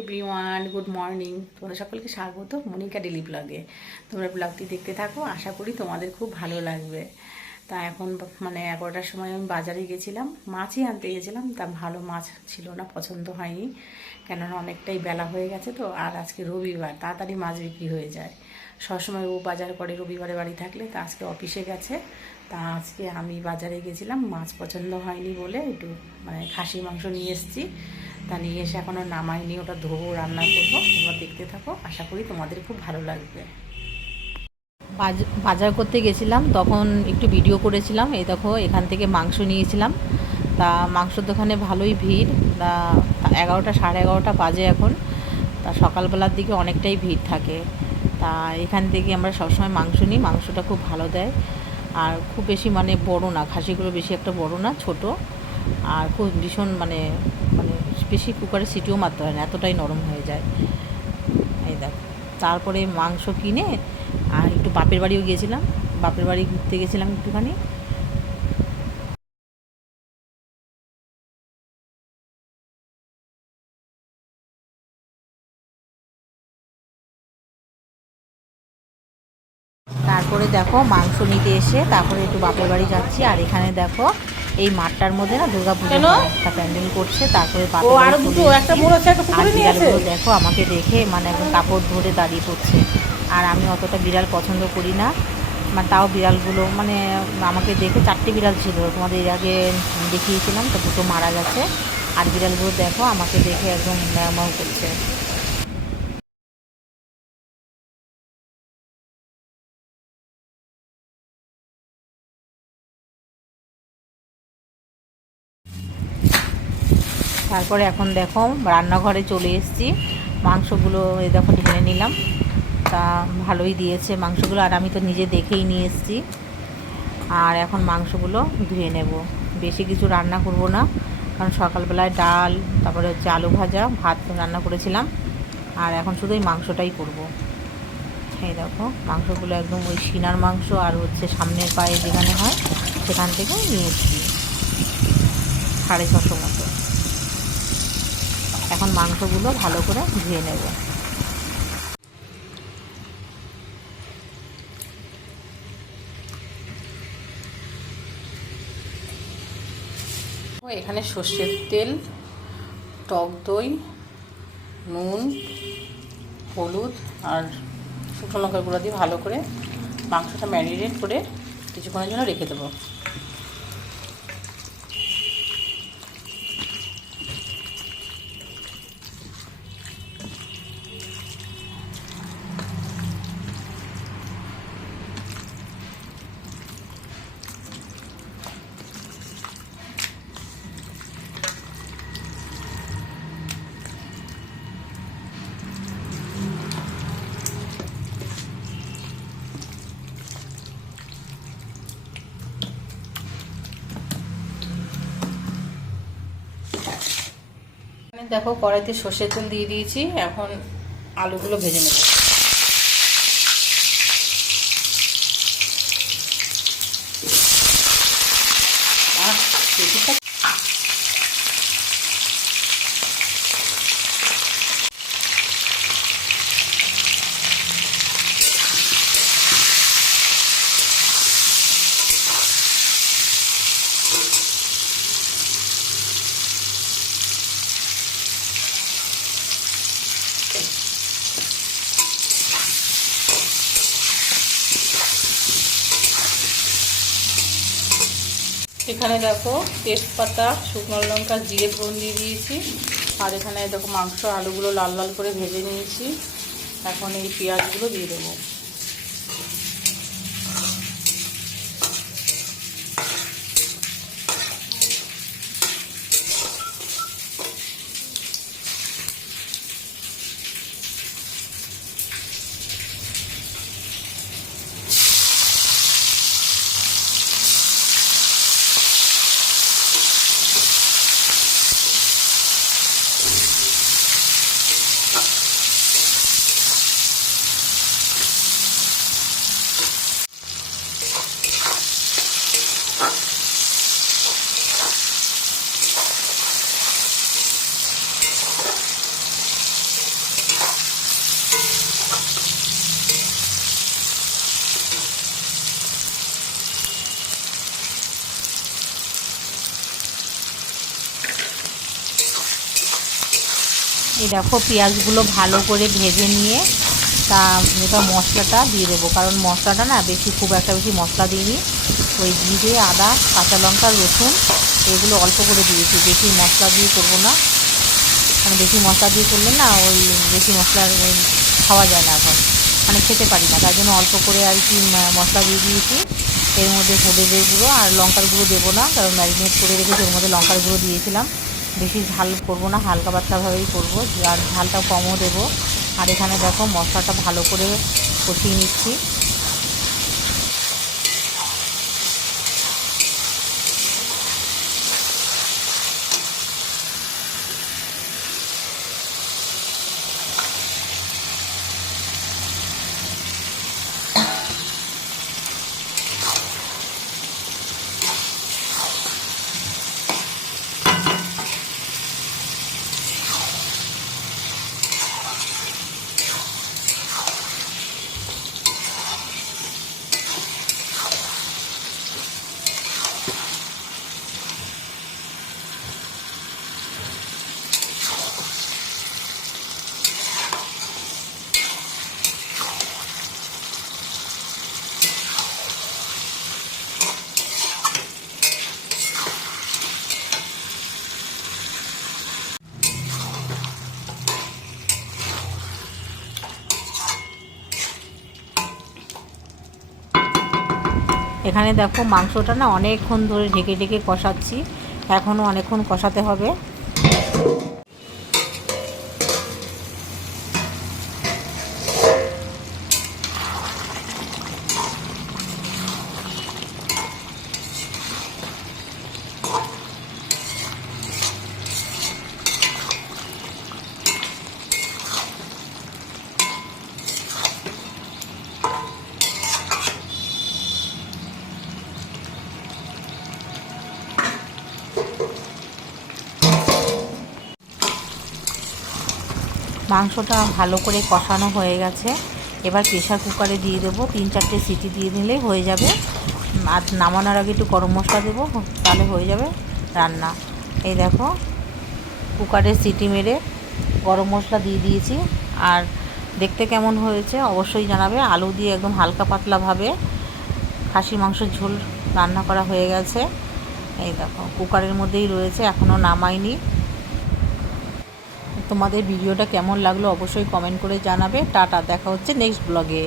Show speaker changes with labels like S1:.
S1: Everyone good morning তোমরা সকলকে স্বাগত মনিকা ডেলি ব্লগে। তোমরা ব্লগটি দেখতে থাকো, আশা করি তোমাদের খুব ভালো লাগবে। তা এখন মানে এগারোটার সময় আমি বাজারে গেছিলাম, মাছই আনতে গেছিলাম, তা ভালো মাছ ছিল না, পছন্দ হয়নি। কেননা অনেকটাই বেলা হয়ে গেছে তো, আর আজকে রবিবার, তাড়াতাড়ি মাছ বিক্রি হয়ে যায়। সবসময় ও বাজার করে, রবিবারে বাড়ি থাকলে, তা আজকে অফিসে গেছে। তা আজকে আমি বাজারে গেছিলাম, মাছ পছন্দ হয়নি বলে একটু মানে খাসি মাংস নিয়ে এসেছি। তা নিয়ে এসে এখনও নামাইনি, ওটা ধোবো, রান্না করব, তোমরা দেখতে থাকো, আশা করি তোমাদের খুব ভালো লাগবে।
S2: বাজ- বাজার করতে গেছিলাম, তখন একটু ভিডিও করেছিলাম, এই দেখো এখান থেকে মাংস নিয়েছিলাম। তা মাংসর দোকানে ভালোই ভিড়, তা এগারোটা, সাড়ে এগারোটা বাজে এখন, তা সকালবেলার দিকে অনেকটাই ভিড় থাকে। তা এখান থেকে আমরা সবসময় মাংস নিই, মাংসটা খুব ভালো দেয়। আর খুব বেশি মানে বড় না, খাসিগুলো বেশি একটা বড় না, ছোট। আর খুব ভীষণ মানে মানে বেশি কুকারে সিটিও মারতে হয় না, এতটাই নরম হয়ে যায়। এই দেখ, তারপরে মাংস কিনে আর একটু বাপের বাড়িও গিয়েছিলাম, বাপের বাড়ি ঘুরতে গেছিলাম একটুখানি। তারপরে দেখো মাংস নিতে এসে তারপরে একটু বাপের বাড়ি যাচ্ছি, আর এখানে দেখো এই মাঠটার মধ্যে না দুর্গা পুজো একটা প্যান্ডেল করছে তারপরে দেখো আমাকে দেখে মানে একদম কাপড় ধরে দাঁড়িয়ে পড়ছে। আর আমি অতটা বিড়াল পছন্দ করি না। মানে তাও বিড়ালগুলো মানে আমাকে দেখে চারটে বিড়াল ছিল। তোমাদের এর আগে দেখিয়েছিলাম তো দুটো মারা গেছে। আর বিড়ালগুলো দেখো আমাকে দেখে একদম ম্যাও করছে। তারপরে এখন দেখো রান্নাঘরে চলে এসেছি। মাংসগুলো এই দেখো ঢেলে নিলাম। তা ভালোই দিয়েছে মাংসগুলো, আর আমি তো নিজে দেখেই নিয়ে এসেছি। আর এখন মাংসগুলো ধুয়ে নেব। বেশি কিছু রান্না করব না, কারণ সকালবেলায় ডাল, তারপরে হচ্ছে আলু ভাজা, ভাত রান্না করেছিলাম। আর এখন শুধু এই মাংসটাই করব। এই দেখো, মাংসগুলো একদম ওই সিনার মাংস আর হচ্ছে সামনের পায়ে যেখানে হয়, সেখান থেকে নিয়ে এসেছি। সাড়ে ছশো মতো। এখন মাংসগুলো ভালো করে ধুয়ে নেব।
S1: এখানে সর্ষের তেল, টক দই, নুন, হলুদ আর শুকনো লঙ্কা গুঁড়ো দিয়ে ভালো করে মাংসটা ম্যারিনেট করে কিছুক্ষণের জন্য রেখে দেবো। দেখো কড়াইতে সর্ষের তেল দিয়ে দিয়েছি এখন আলুগুলো ভেজে নেব। এখানে দেখো তেজপাতা, শুকনো লঙ্কা, জিরে ফোড়ন দিয়ে দিয়েছি। আর এখানে দেখো মাংস আলুগুলো লাল লাল করে ভেজে নিয়েছি। এখন এই পেঁয়াজগুলো দিয়ে দেবো।
S2: এই দেখো পেঁয়াজগুলো ভালো করে ভেজে নিয়ে তা, এবার মশলাটা দিয়ে দেবো। কারণ মশলাটা না বেশি, খুব একটা বেশি মশলা দিইনি। ওই জিরে, আদা, কাঁচা লঙ্কা, রসুন, এগুলো অল্প করে দিয়েছি। বেশি মশলা দিয়ে করব না। মানে বেশি মশলা দিয়ে করলে না ওই বেশি মশলার ওই খাওয়া যায় না এখন। মানে খেতে পারি না। তার জন্য অল্প করে আর কি মশলা দিয়ে দিয়েছি। এর মধ্যে হলুদের গুঁড়ো আর লঙ্কার গুঁড়ো দেবো না। কারণ ম্যারিনেট করে রেখেছি, ওর মধ্যে লঙ্কার গুঁড়ো দিয়েছিলাম। বেশি ঝাল করব না, হালকা পাতলাভাবেই করব, আর ঝালটা কমও দেবো। আর এখানে দেখো মশলাটা ভালো করে কষিয়ে নিচ্ছি। এখানে দেখো মাংসটা না অনেকক্ষণ ধরে ঢেকে ঢেকে কষাচ্ছি। এখনও অনেকক্ষণ কষাতে হবে। মাংসটা ভালো করে কষানো হয়ে গেছে। এবার প্রেশার কুকারে দিয়ে দেবো। তিন চারটে সিটি দিয়ে নিলেই হয়ে যাবে। আর নামানোর আগে একটু গরম মশলা দেবো তাহলে হয়ে যাবে রান্না। এই দেখো কুকারে সিটি মেরে গরম মশলা দিয়ে দিয়েছি। আর দেখতে কেমন হয়েছে অবশ্যই জানাবে। আলু দিয়ে একদম হালকা পাতলাভাবে খাসি মাংসের ঝোল রান্না করা হয়ে গেছে। এই দেখো কুকারের মধ্যেই রয়েছে এখনও নামাইনি। তোমাদের ভিডিওটা কেমন লাগল অবশ্যই কমেন্ট করে জানাবে। টাটা দেখা হচ্ছে নেক্সট ব্লগে